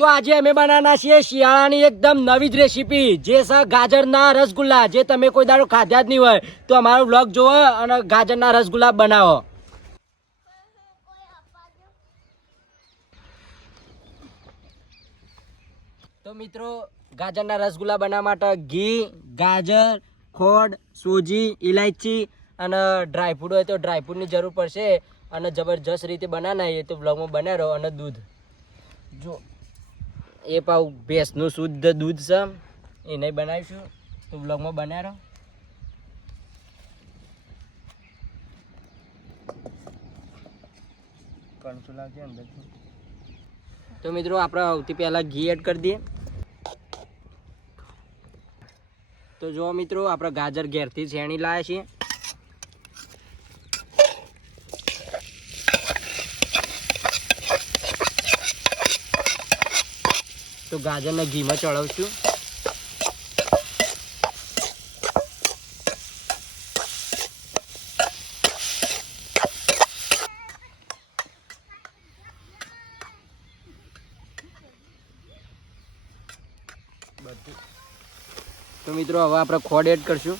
તો આજે અમે બનાવવાના છીએ શિયાળાની એકદમ નવી જ રેસીપી, જે છે ગાજરના રસગુલ્લા, જે તમે કોઈ દાડો ખાધ્યા જ નહીં હોય તો અમારો બ્લોગ જોવો અને ગાજરના રસગુલ્લા બનાવો. તો મિત્રો, ગાજરના રસગુલ્લા બનાવવા માટે ઘી, ગાજર, ખોડ, સૂજી ઇલાયચી અને ડ્રાયફ્રૂટ હોય તો ડ્રાયફ્રૂટની જરૂર પડશે અને જબરજસ્ત રીતે બનાવના એ તો બ્લોગમાં બનાવો અને દૂધ. જો એ પાઉ ભેંસનું શુદ્ધ દૂધ છે. એને બનાવીશું. તો બ્લોગમાં બનાવો કણસું લાવજે અંદરથી તો મિત્રો, આપણે સૌથી પહેલાં ઘી એડ કરી દઈએ. તો જો મિત્રો, આપણે ગાજર ઘેરથી છેણી લાવ્યા છીએ. તો ગાજરને ઘીમાં ચડાવશું. તો મિત્રો હવે આપણે ખોડ એડ કરશું.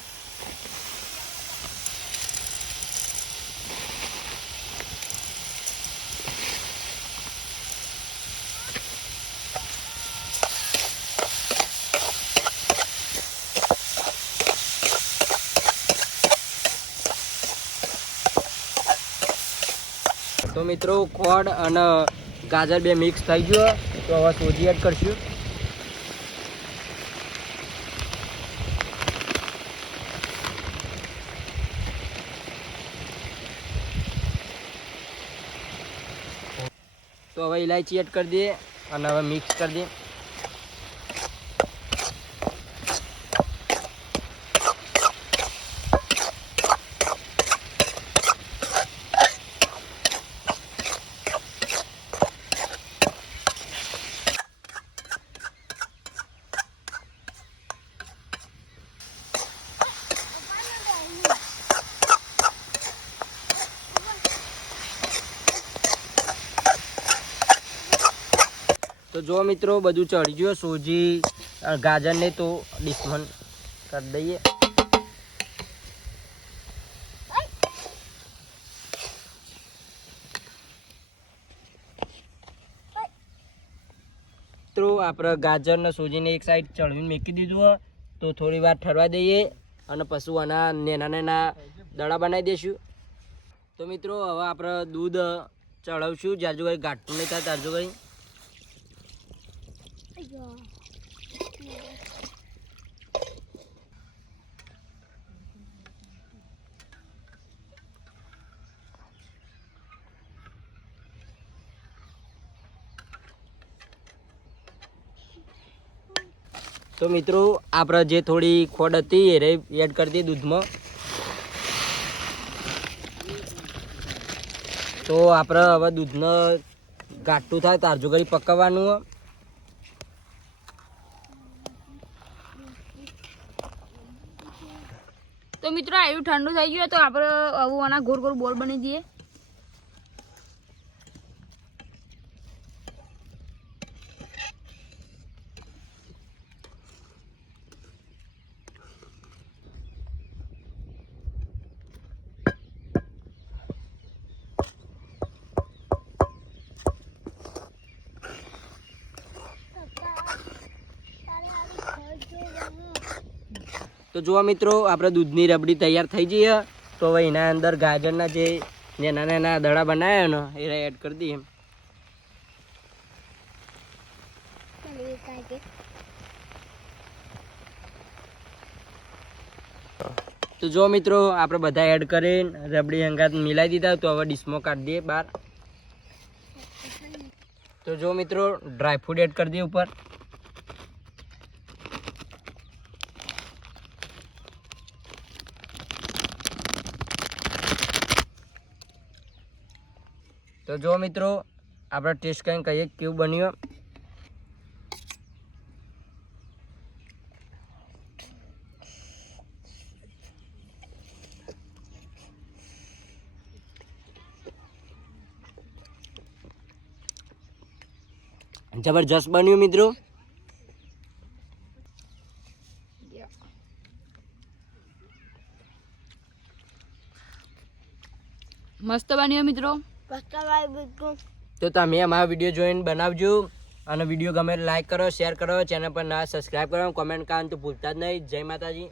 તો મિત્રો ખોડ અને ગાજર બે મિક્સ થઈ ગયો, તો હવે સોજી એડ કરશું. તો હવે ઇલાયચી એડ કરી દઈએ અને હવે મિક્સ કરી દઈએ. તો જો મિત્રો, બધું ચડી ગયું, સોજી ગાજરને તો ડિસ્મન કરી દઈએ. તો આપણે ગાજર ને સોજીને એક સાઈડ ચડવીને મૂકી દીધું તો થોડી વાર ઠરવા દઈએ અને પછી આના નાના નાના દડા બનાવી દઈશું તો મિત્રો, હવે આપણે દૂધ ચડાવશું. જાજુ કંઈ ઘાટું નહીં થાય ત્યાં જો કંઈ તો મિત્રો આપણે જે થોડી ખોડ હતી એ રે એડ કરી દઈએ દૂધમાં. તો આપણે હવે દૂધને ગાટું થાય તારજુ કરી પકવવાનું તો મિત્રો આવ્યું ઠંડુ થઈ ગયું તો આપણે આવું આના ગોળ ગોળ બોલ બની દઈએ. તો જુઓ મિત્રો, આપણે દૂધની રબડી તૈયાર થઈ જઈએ તો હવે એના અંદર ગાજરના જે નાના નાના દડા બનાવ્યા ને, એ એડ કરી દઈએ. તો જો મિત્રો, આપણે બધા એડ કરીને રબડી હંગાત મિલાઈ દીધા, તો હવે ડીશમાં કાઢી દઈએ બહાર. તો જો મિત્રો ડ્રાયફ્રૂટ એડ કરી દઈએ ઉપર. તો જો મિત્રો, આપણે ટેસ્ટ કરીને કહીએ કેવું બન્યું જબરજસ્ત બન્યું મિત્રો. મસ્ત બન્યો મિત્રો. તો તમે અમારા વીડિયો જોઈને બનાવજો અને વીડિયો ગમે લાઈક કરો શેર કરો ચેનલ પર ના સબસ્ક્રાઈબ કરો કોમેન્ટ કરવાનું તો ભૂલતા જ નહીં. જય માતાજી.